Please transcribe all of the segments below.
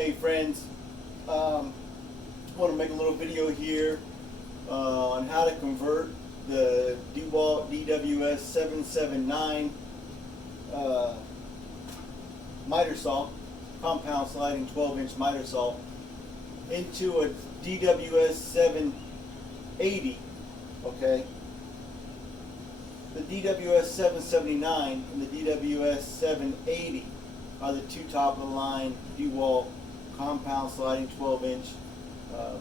Hey friends, I want to make a little video here on how to convert the DeWalt DWS779 miter saw, compound sliding 12-inch miter saw, into a DWS780. Okay, the DWS779 and the DWS780 are the two top of the line DeWalt compound sliding 12-inch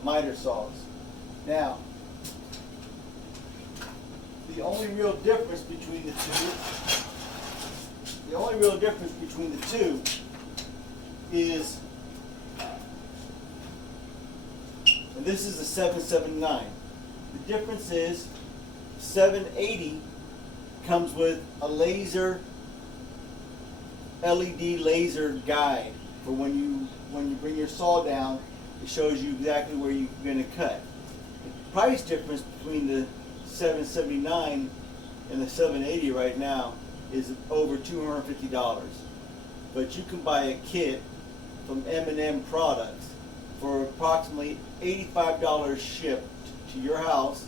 miter saws. Now, the only real difference between the two, is, and this is the 779. The difference is 780 comes with a laser LED laser guide for when you bring your saw down. It shows you exactly where you're going to cut. The price difference between the 779 and the 780 right now is over $250. But you can buy a kit from M&M Products for approximately $85 shipped to your house,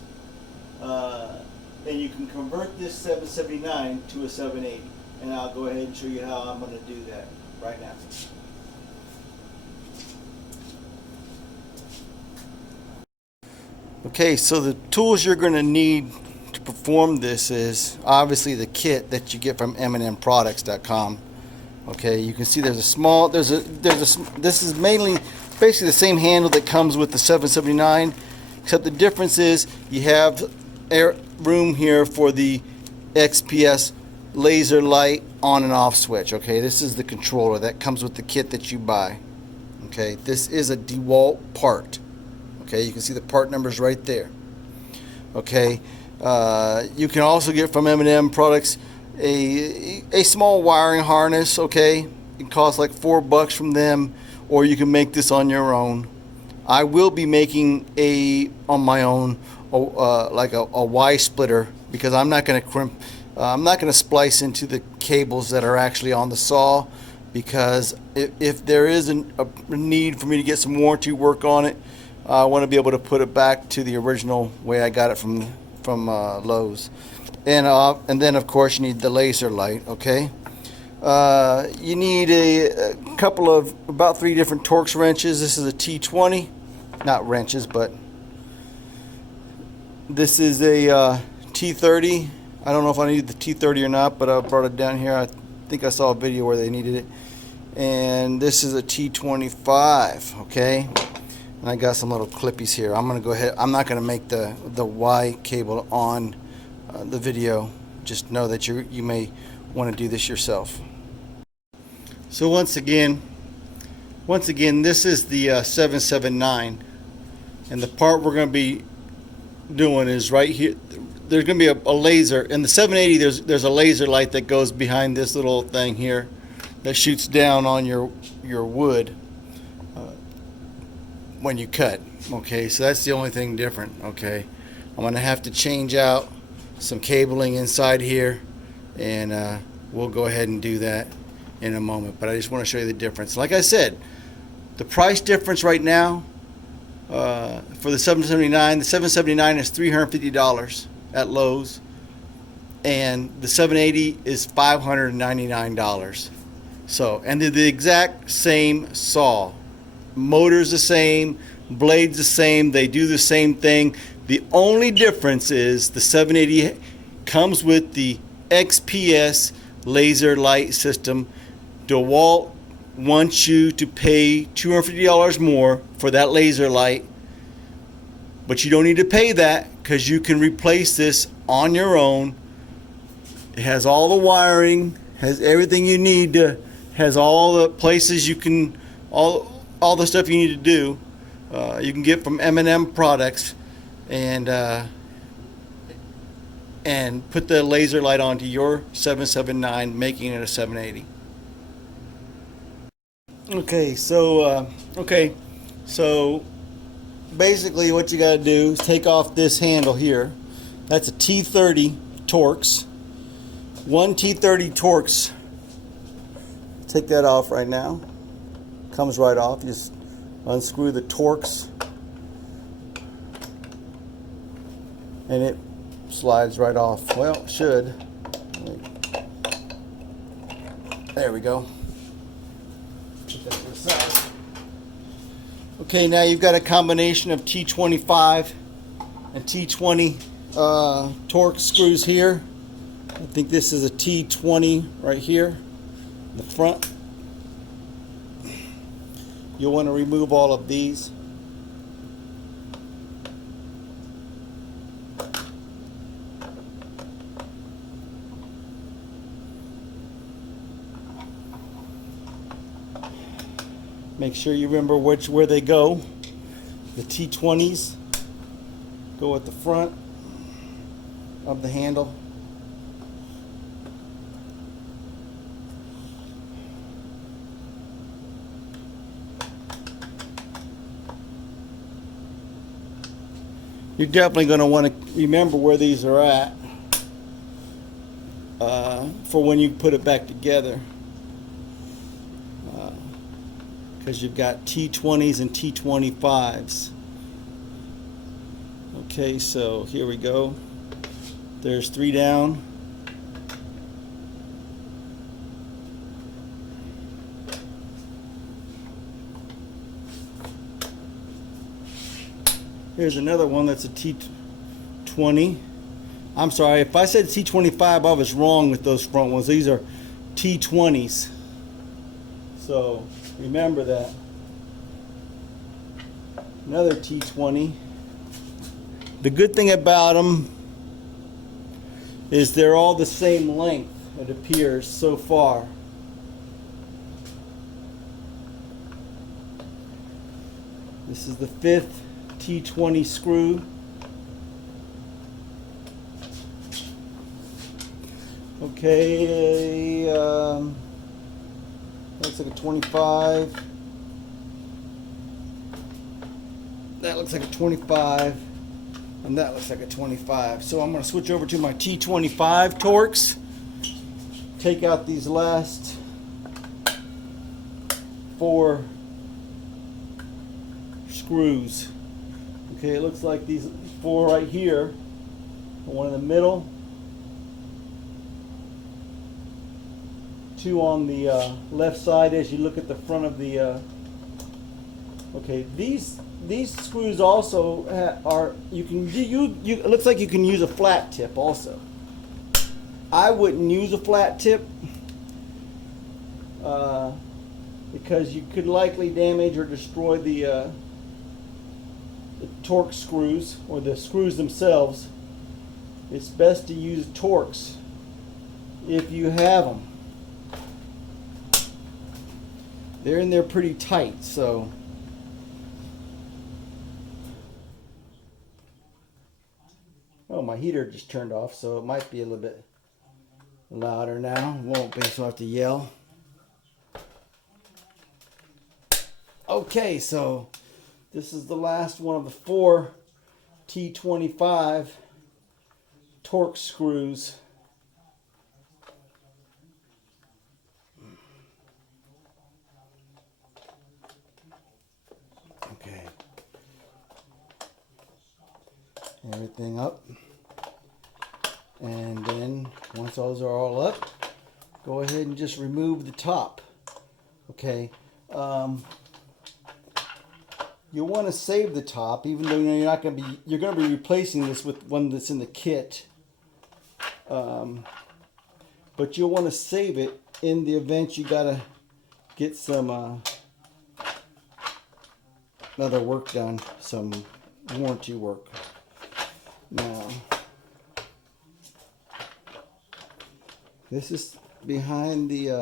and you can convert this 779 to a 780. And I'll go ahead and show you how I'm going to do that right now. Okay, so the tools you're going to need to perform this is obviously the kit that you get from mnmproducts.com. Okay, you can see there's a small, this is mainly basically the same handle that comes with the 779, except the difference is you have room here for the XPS laser light on and off switch. Okay, this is the controller that comes with the kit that you buy. Okay, this is a DeWalt part. Okay, you can see the part numbers right there. Okay, you can also get from M&M Products a small wiring harness. Okay, it costs like $4 from them, or you can make this on your own. I will be making on my own like a Y splitter, because I'm not going to crimp. I'm not going to splice into the cables that are actually on the saw, because if there is a need for me to get some warranty work on it, I want to be able to put it back to the original way I got it from Lowe's. And then of course you need the laser light. Okay, you need a couple of about 3 different Torx wrenches. This is a T20, not wrenches, but this is a T30. I don't know if I need the T30 or not, but I brought it down here. I think I saw a video where they needed it. And this is a T25, okay? And I got some little clippies here. I'm gonna go ahead, I'm not gonna make the Y cable on the video. Just know that you may want to do this yourself. So once again, this is the 779, and the part we're gonna be doing is right here. There's going to be a laser in the 780. There's a laser light that goes behind this little thing here that shoots down on your wood when you cut. Okay, so that's the only thing different. Okay, I'm going to have to change out some cabling inside here, and we'll go ahead and do that in a moment. But I just want to show you the difference. Like I said, the price difference right now for the 779 is $350 at Lowe's, and the 780 is $599. So, and they're the exact same saw. Motor's the same, blade's the same, they do the same thing. The only difference is the 780 comes with the XPS laser light system. DeWalt wants you to pay $250 more for that laser light, but you don't need to pay that, because you can replace this on your own. It has all the wiring, has everything you need to, has all the places you can, all the stuff you need to do. You can get from M&M Products, and put the laser light onto your 779, making it a 780. Okay, so basically what you got to do is take off this handle here. That's a T30 Torx. One T30 Torx. Take that off right now. comes right off. You just unscrew the Torx and it slides right off. Well, it should. There we go. Put that to the side. Okay, now you've got a combination of T25 and T20 Torx screws here. I think this is a T20 right here in the front. You'll want to remove all of these. Make sure you remember where they go. The T20s go at the front of the handle. You're definitely going to want to remember where these are at for when you put it back together, because you've got T20s and T25s. Okay, so here we go. There's 3 down. Here's another one that's a T20. I'm sorry, if I said T25, I was wrong with those front ones. These are T20s. So remember that. Another T20. The good thing about them is they're all the same length, it appears so far. This is the 5th T20 screw. Okay, looks like a 25. That looks like a 25. And that looks like a 25. So I'm going to switch over to my T25 Torx. Take out these last 4 screws. Okay, it looks like these 4 right here. One in the middle. 2 on the left side as you look at the front of the. Okay, these screws also are, you can it looks like you can use a flat tip also. I wouldn't use a flat tip because you could likely damage or destroy the Torx screws or the screws themselves. It's best to use Torx if you have them. They're in there pretty tight, so. Oh, my heater just turned off, so it might be a little bit louder now. Won't be, so I have to yell. Okay, so this is the last one of the 4 T25 Torx screws. Okay. Everything up. And then once those are all up, go ahead and just remove the top. Okay. You'll want to save the top, even though you're not going to be, you're going to be replacing this with one that's in the kit. But you'll want to save it in the event you got to get some other work done, some warranty work. Now, this is behind the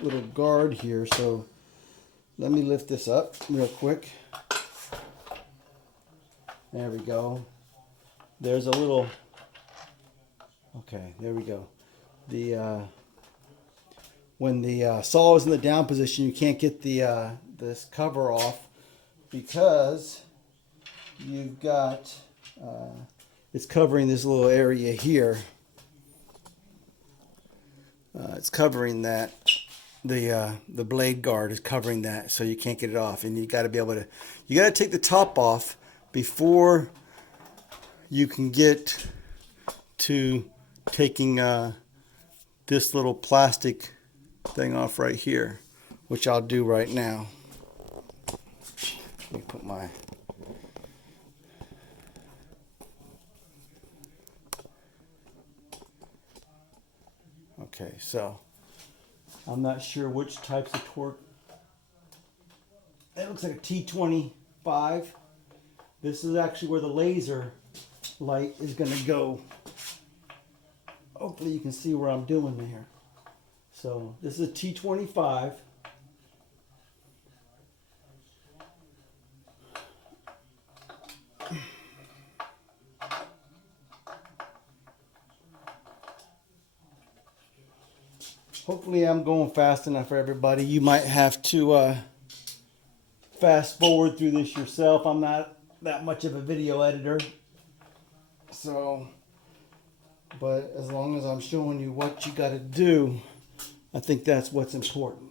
little guard here, so let me lift this up real quick. There we go. There's a little, okay, there we go. The when the saw is in the down position, you can't get the this cover off because you've got it's covering this little area here. It's covering that the blade guard is covering that, so you can't get it off, and you got to be able to, you got to take the top off before you can get to taking this little plastic thing off right here, which I'll do right now. Let me put my okay, so I'm not sure which types of torque. It looks like a T25. This is actually where the laser light is going to go. Hopefully you can see where I'm doing there. So this is a T25. Hopefully I'm going fast enough for everybody. You might have to fast forward through this yourself. I'm not that much of a video editor. So, but as long as I'm showing you what you got to do, I think that's what's important.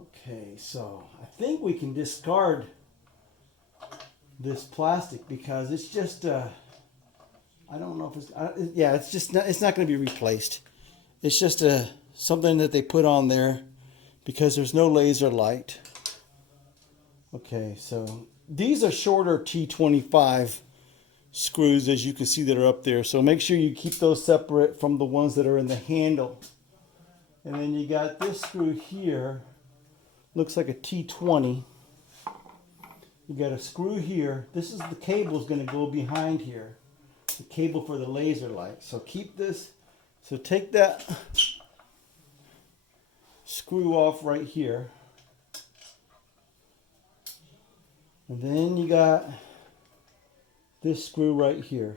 Okay, so I think we can discard this plastic because it's just I don't know if it's yeah, it's just not, it's not going to be replaced. It's just something that they put on there because there's no laser light. Okay, so these are shorter T25 screws, as you can see, that are up there. So make sure you keep those separate from the ones that are in the handle. And then you got this screw here. Looks like a T20. You got a screw here. This is the cable is going to go behind here. The cable for the laser light. So keep this. So take that screw off right here. And then you got this screw right here.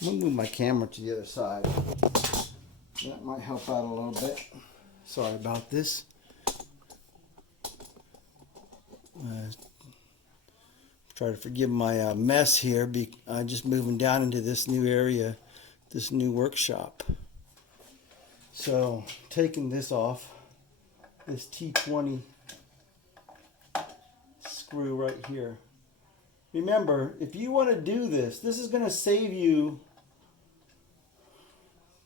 I'm going to move my camera to the other side. That might help out a little bit. Sorry about this. Try to forgive my mess here. I'm just moving down into this new area, this new workshop. So taking this off, this T20 screw right here. Remember, if you want to do this, this is going to save you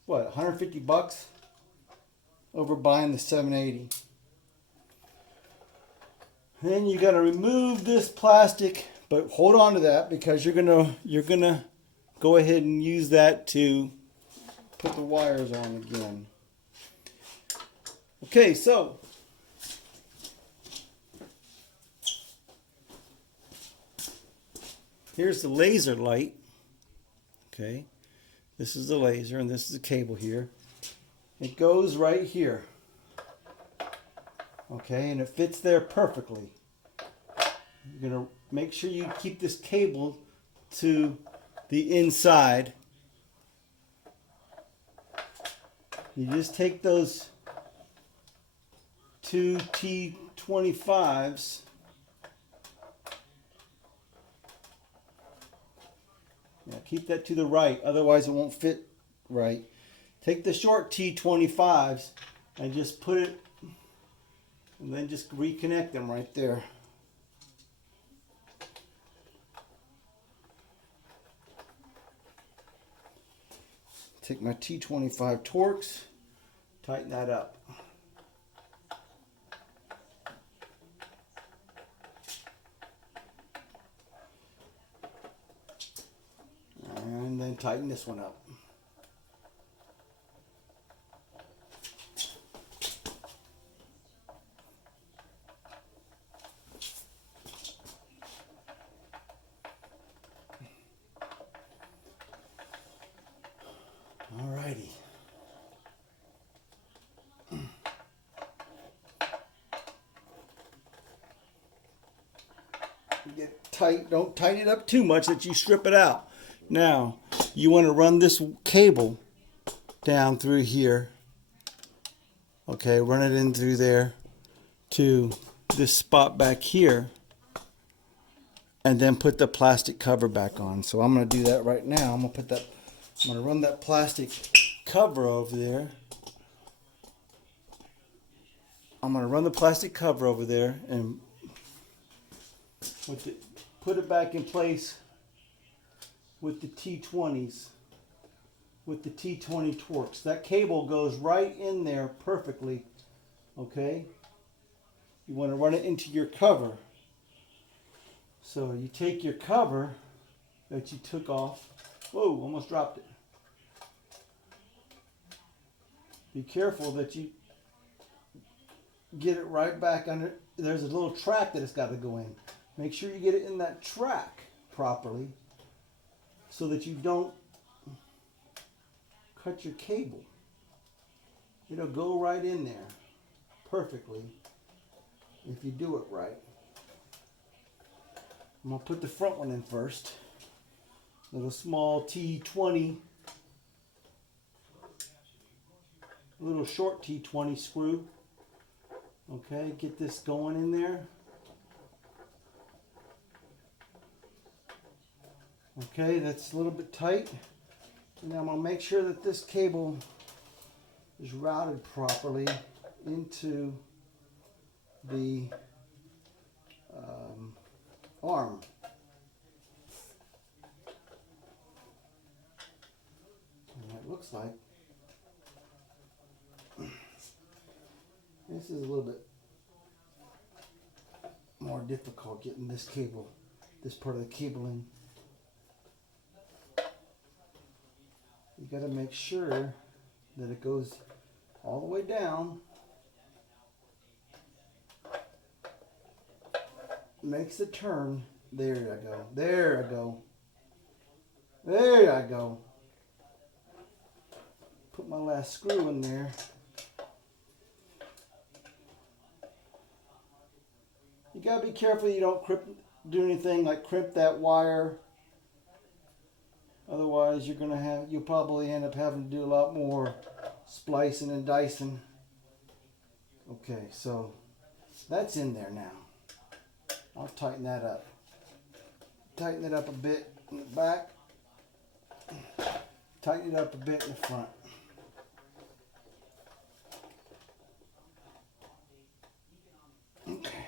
what, 150 bucks over buying the 780. Then you got to remove this plastic, but hold on to that because you're gonna go ahead and use that to put the wires on again. Okay, so here's the laser light. Okay, this is the laser and this is the cable here. It goes right here. Okay, and it fits there perfectly. You're going to make sure you keep this cable to the inside. You just take those two T25s . Yeah, keep that to the right, otherwise it won't fit right. Take the short T25s and just put it, and then just reconnect them right there. Take my T25 Torx, tighten that up. And then tighten this one up. Alrighty. Get tight, don't tighten it up too much that you strip it out. Now, you want to run this cable down through here. Okay, run it in through there to this spot back here. And then put the plastic cover back on. So I'm going to do that right now. I'm going to put that I'm going to run that plastic cover over there. I'm going to run the plastic cover over there and put it back in place with the T20s, with the T30 Torx. That cable goes right in there perfectly, okay? You want to run it into your cover. So you take your cover that you took off. Whoa, almost dropped it. Be careful that you get it right back under. There's a little track that it's got to go in. Make sure you get it in that track properly so that you don't cut your cable. It'll go right in there perfectly if you do it right. I'm going to put the front one in first. Little small T20, little short T20 screw. Okay, get this going in there. Okay, that's a little bit tight. And I'm going to make sure that this cable is routed properly into the arm. And it looks like this is a little bit more difficult getting this cable, this part of the cable in. You got to make sure that it goes all the way down. Makes a turn. There I go. There I go. There I go. Put my last screw in there. You gotta be careful you don't do anything like crimp that wire. Otherwise, you'll probably end up having to do a lot more splicing and dicing. Okay, so that's in there now. I'll tighten that up. Tighten it up a bit in the back. Tighten it up a bit in the front. Okay.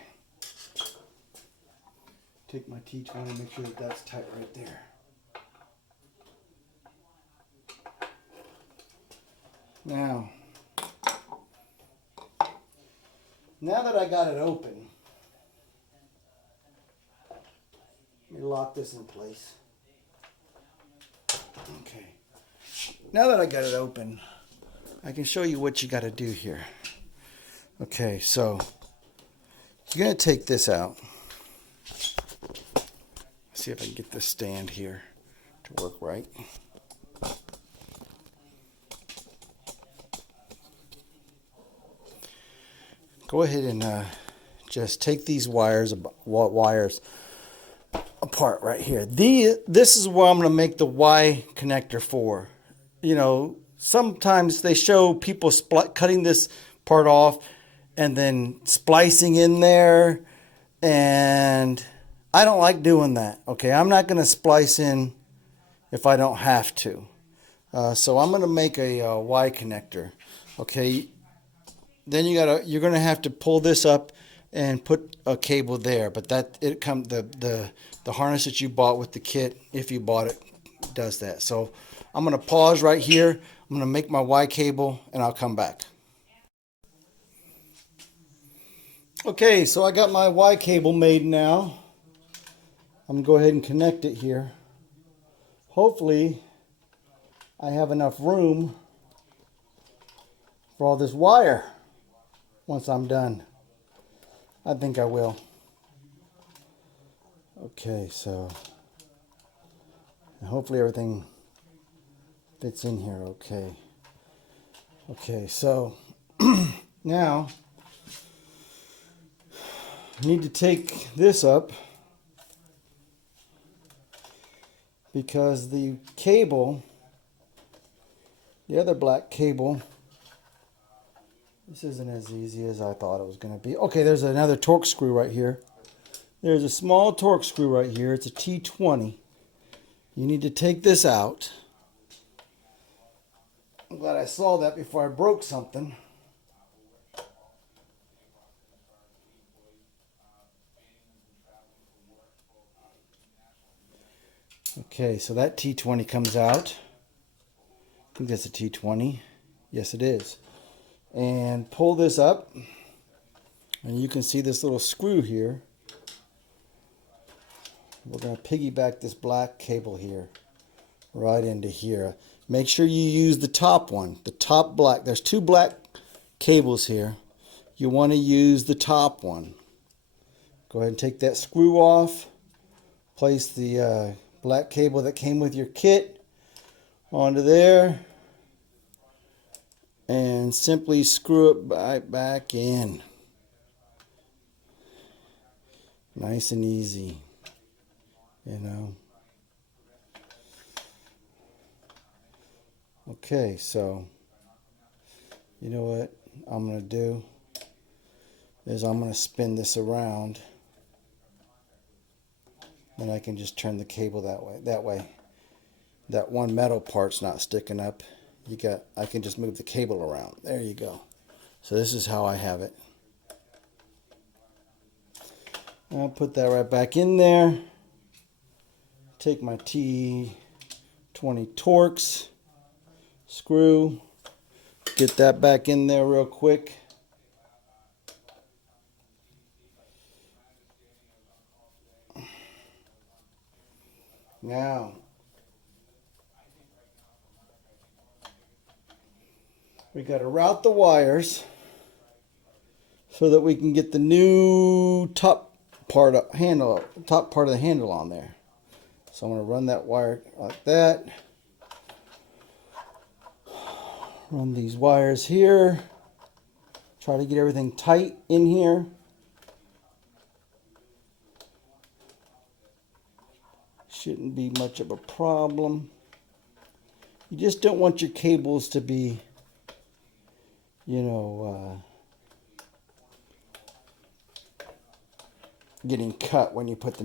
Take my T20, make sure that that's tight right there. Now that I got it open, let me lock this in place. Okay. Now that I got it open, I can show you what you got to do here. Okay, so you're going to take this out. See if I can get this stand here to work right. Go ahead and just take these wires apart right here. This is where I'm going to make the Y connector for. You know, sometimes they show people cutting this part off and then splicing in there, and I don't like doing that. Okay, I'm not going to splice in if I don't have to. So I'm going to make a Y connector. Okay. Then you're gonna have to pull this up and put a cable there, but the harness that you bought with the kit, if you bought it, does that. So I'm gonna pause right here. I'm gonna make my Y cable and I'll come back. Okay, so I got my Y cable made now. I'm gonna go ahead and connect it here. Hopefully I have enough room for all this wire. Once I'm done, I think I will. Okay, so hopefully everything fits in here okay. Okay, so now I need to take this up because the cable, the other black cable, this isn't as easy as I thought it was going to be. Okay, there's another Torx screw right here. There's a small Torx screw right here. It's a T20. You need to take this out. I'm glad I saw that before I broke something. Okay, so that T20 comes out. I think that's a T20. Yes, it is. And pull this up, and you can see this little screw here. We're going to piggyback this black cable here right into here. Make sure you use the top one, the top black. There's two black cables here. You want to use the top one. Go ahead and take that screw off. Place the black cable that came with your kit onto there, and simply screw it right back in. Nice and easy, you know. Okay, so you know what I'm going to do is I'm going to spin this around. Then I can just turn the cable that way. That way, that one metal part's not sticking up. I can just move the cable around. There you go. So this is how I have it. I'll put that right back in there. Take my T30 Torx screw. Get that back in there real quick. Now, we got to route the wires so that we can get the new top part of the handle on there. So I'm going to run that wire like that. Run these wires here. Try to get everything tight in here. Shouldn't be much of a problem. You just don't want your cables to be, you know, getting cut when you put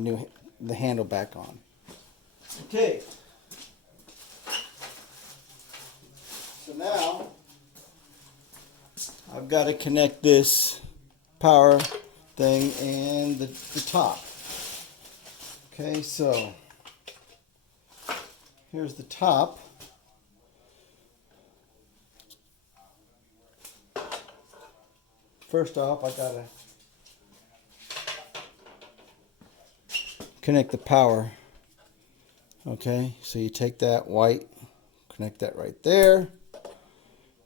the handle back on. Okay. So now I've got to connect this power thing and the top. Okay, so here's the top. First off, I gotta connect the power. Okay, so you take that white, connect that right there.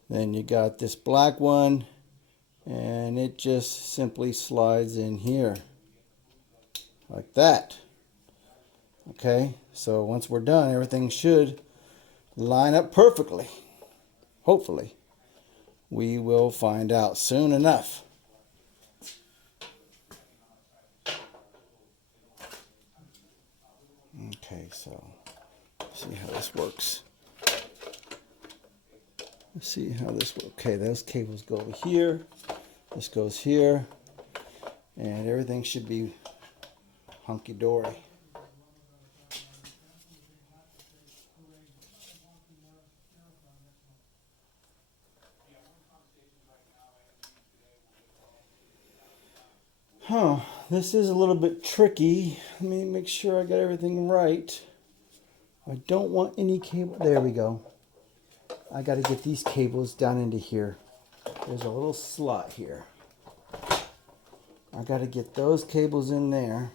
Then you got this black one, and it just simply slides in here like that. Okay, so once we're done, everything should line up perfectly. Hopefully. We will find out soon enough. Okay, so let's see how this works. Let's see how this works. Okay, those cables go over here. This goes here. And everything should be hunky-dory. This is a little bit tricky. Let me make sure I got everything right. I don't want any cable. There we go. I got to get these cables down into here. There's a little slot here. I got to get those cables in there.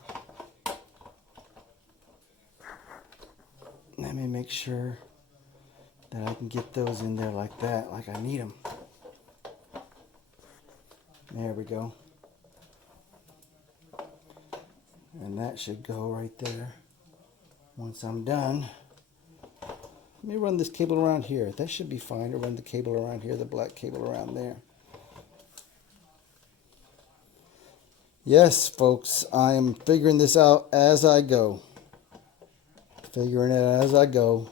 Let me make sure that I can get those in there like that, like I need them. There we go. And that should go right there. Once I'm done, let me run this cable around here. That should be fine to run the cable around here, the black cable around there. Yes, folks, I am figuring this out as I go. Figuring it out as I go.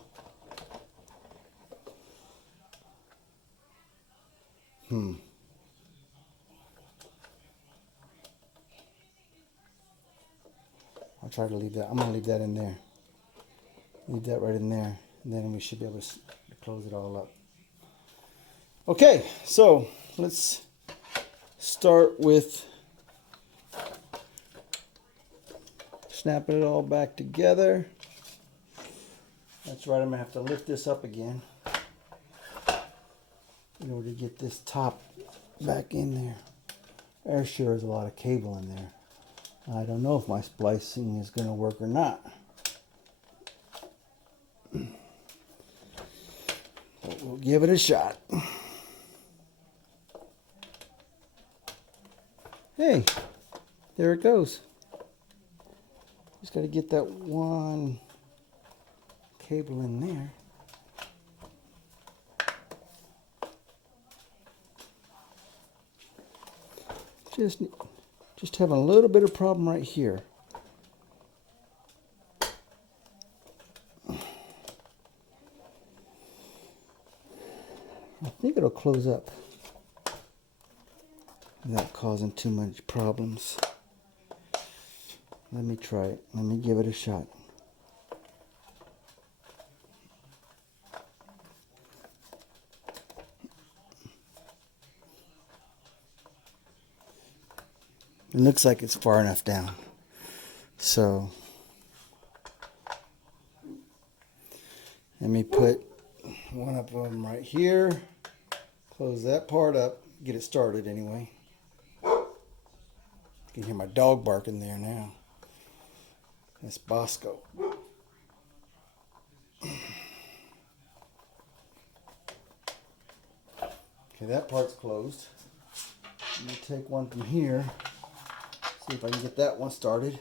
I'll try to leave that. I'm going to leave that in there. Leave that right in there. And then we should be able to close it all up. Okay, so let's start with snapping it all back together. That's right, I'm gonna have to lift this up again in order to get this top back in there. There sure is a lot of cable in there. I don't know if my splicing is gonna work or not. But we'll give it a shot. Hey, there it goes. Just got to get that one cable in there. Just having a little bit of problem right here. I think it'll close up without causing too much problems. Let me try it. Let me give it a shot. It looks like it's far enough down. So let me put one of them right here. Close that part up. Get it started anyway. You can hear my dog barking there now. That's Bosco. Okay, that part's closed. Let me take one from here. See if I can get that one started.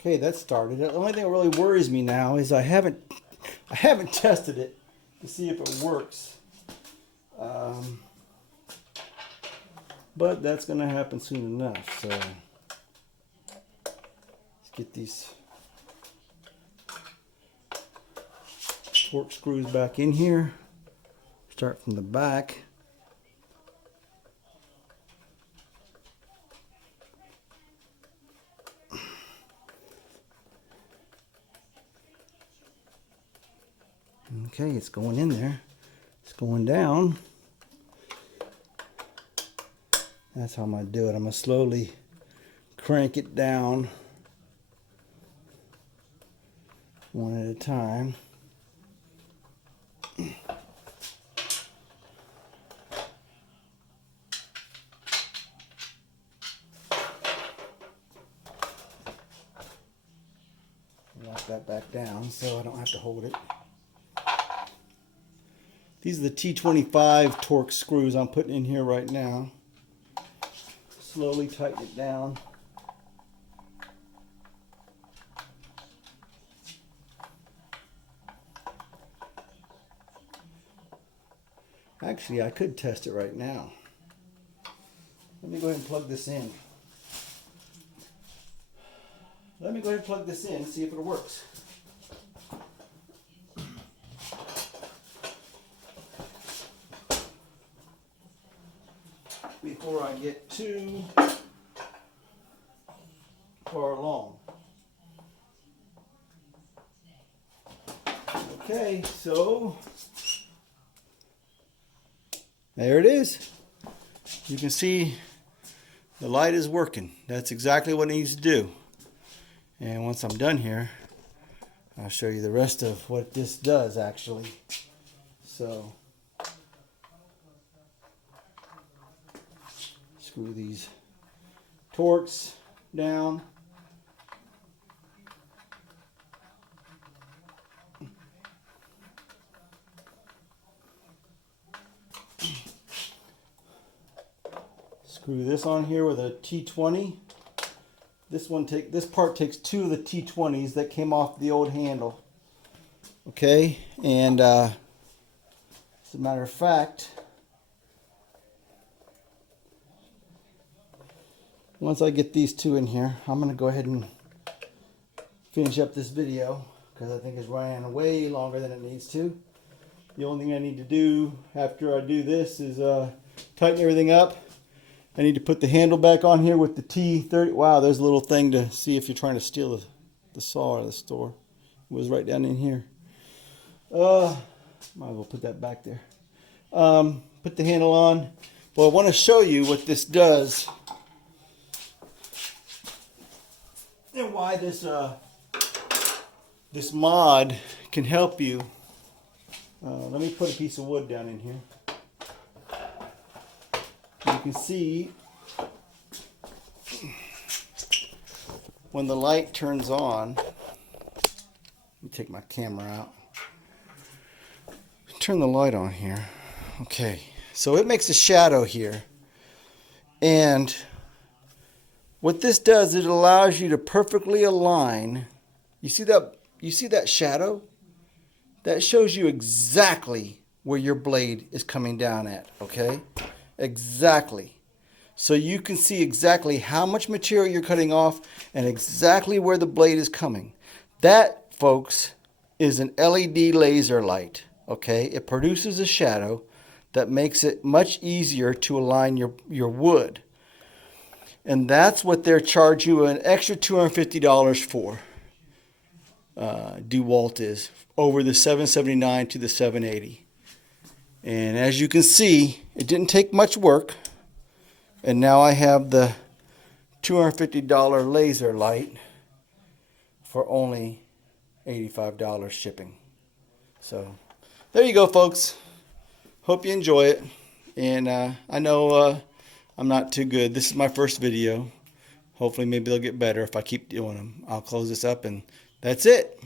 Okay, that's started. The only thing that really worries me now is I haven't tested it to see if it works. But that's going to happen soon enough. So let's get these Torx screws back in here. Start from the back. Okay, it's going in there. It's going down. That's how I'm going to do it. I'm going to slowly crank it down one at a time. Lock that back down so I don't have to hold it. These are the T25 Torx screws I'm putting in here right now. Slowly tighten it down. Actually, I could test it right now. Let me go ahead and plug this in. Let me go ahead and plug this in and see if it works. Before I get too far along. Okay, so there it is. You can see the light is working. That's exactly what it needs to do. And once I'm done here, I'll show you the rest of what this does actually. So screw these Torx down. Screw this on here with a T20. This part takes two of the T20s that came off the old handle. Okay, and as a matter of fact, once I get these two in here, I'm going to go ahead and finish up this video because I think it's running way longer than it needs to. The only thing I need to do after I do this is tighten everything up. I need to put the handle back on here with the T30. Wow, there's a little thing to see if you're trying to steal the saw out of the store. It was right down in here. Might as well put that back there. Put the handle on. Well, I want to show you what this does and why this mod can help you. Let me put a piece of wood down in here. You can see when the light turns on. Let me take my camera out. Turn the light on here. Okay, so it makes a shadow here, and what this does, it allows you to perfectly align. You see that shadow? That shows you exactly where your blade is coming down at, okay? Exactly. So you can see exactly how much material you're cutting off and exactly where the blade is coming. That, folks, is an LED laser light, okay? It produces a shadow that makes it much easier to align your wood. And that's what they're charging you an extra $250 for. DeWalt is over the 779 to the 780. And as you can see, it didn't take much work. And now I have the $250 laser light for only $85 shipping. So there you go, folks. Hope you enjoy it. And I know I'm not too good. This is my first video. Hopefully maybe they'll get better if I keep doing them. I'll close this up and that's it.